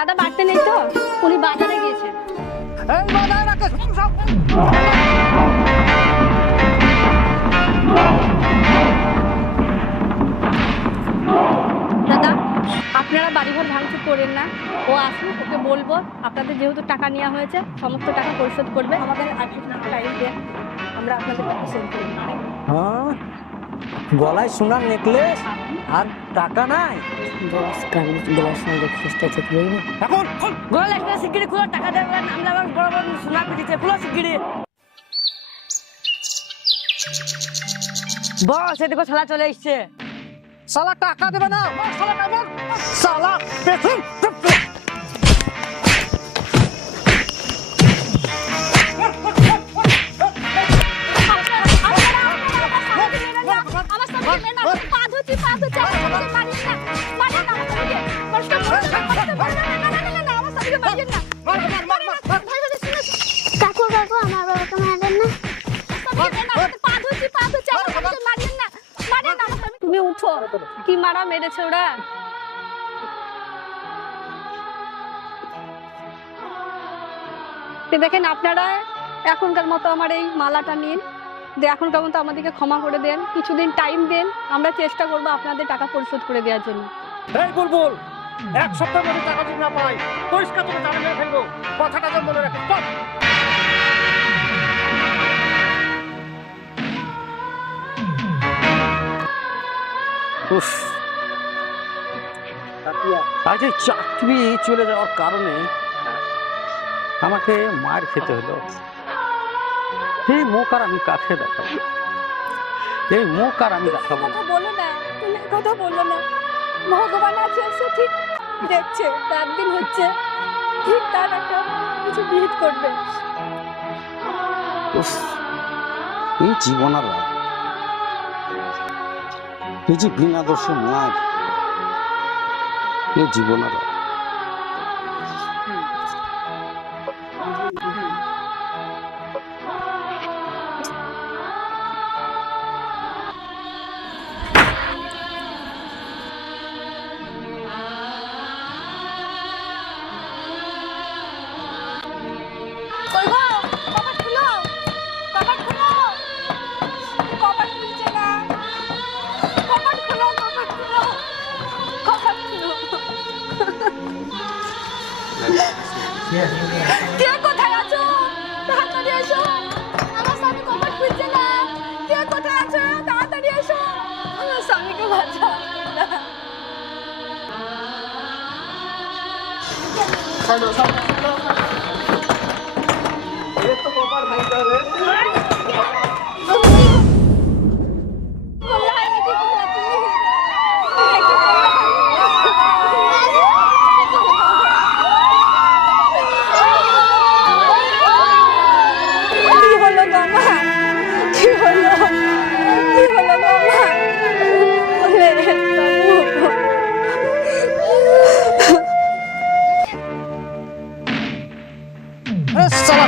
দাদা বাড়তে নেই তো, উনি বাজারে গিয়েছেন। দাদা আপনারা বাড়িঘর ভাঙচুর করেন না, ও আসুন, ওকে বলবো আপনাদের যেহেতু টাকা নেওয়া হয়েছে সমস্ত টাকা পরিশোধ করবে। আমাদের টাইম দেন, আমরা আপনাদের টাকা সেন্ড করে দেব। হ্যাঁ, গলায় সোনার নেকলেস আর টাকা নাই। এখন গলা একটা সিগারেট খুলো, টাকা দেবে নামলে আবার বড় বড় সোনা পিটিতে খুলো সিগারেট। বস এদিকে শালা চলে এসছে। শালা টাকা দেবে না, শালা কেমন শালা পেছন কাকু কাকু আমার বাবাকে মারেন না। তুমি উঠো, কি মারা মেরেছে ওরা। দেখেন আপনারা এখনকার মতো আমার এই মালাটা নিন, এখনকার মতো আমাদেরকে ক্ষমা করে দেন, কিছুদিন টাইম দেন, আমরা চেষ্টা করবো আপনাদের টাকা পরিশোধ করে দেওয়ার জন্য। এই বুলবুল, এক সপ্তাহের মধ্যে টাকা যদি না পাই পরিষ্কার করে টাকা নিয়ে ফেলবো, কথাটা যেন মনে রাখিস। চল। আজ এই চাকরি চলে যাওয়ার কারণে আমাকে মার খেতে হলো। এই মুখ আর আমি কাছে দেখাবো, এই মুখ আর আমি দেখাবো। কথা বলো না, তুমি কথা বলো না, ভগবান আছে, সে ঠিক দেখছে, তার দিন হচ্ছে, ঠিক তার একটা কিছু বিহিত করবে। এই জীবন আর এই যে বিনা দোষে মার, এই জীবন আর কে কোথায় আছো? তাড়াতাড়ি এসো, আমার স্বামী কপাট খুলছে না। কে কোথায় আছো? তাড়াতাড়ি এসো, আমার স্বামীকে বাঁচাও।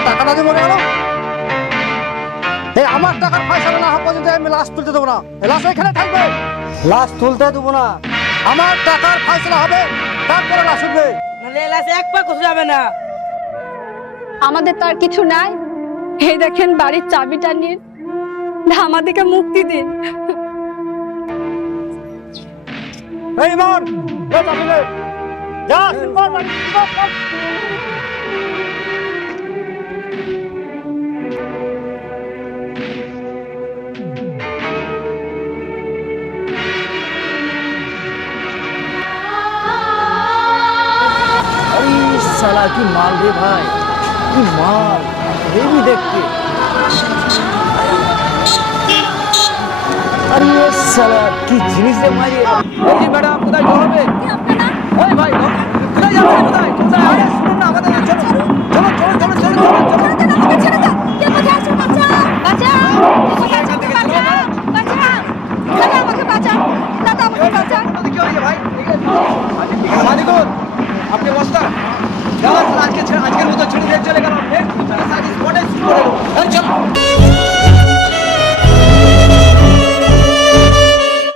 টাকাটা দিয়ে মরে গেল। এই আমার টাকার ফয়সালা না হওয়া পর্যন্ত আমি লাশ তুলতে দেবো না। লাশ এখানে থাকবে, লাশ তুলতে দেবো না। আমার টাকার ফয়সালা হবে, তারপরে লাশ উঠবে। নালে লাশ এক পা খসে যাবে না। আমাদের তো আর কিছু নাই, এই দেখেন বাড়ির চাবিটা নিন, আমাদেরকে মুক্তি দিন। এই ইমন, চাবি নে, যা সিনবল বাড়ি। साला की माल रे भाई, की माल ये भी देख के। अरे ये साला की जिनिस दे मारिए। जी मैडम, आप कुदाई जोड़ो बे। ओए भाई, कुदाई जाओ, कुदाई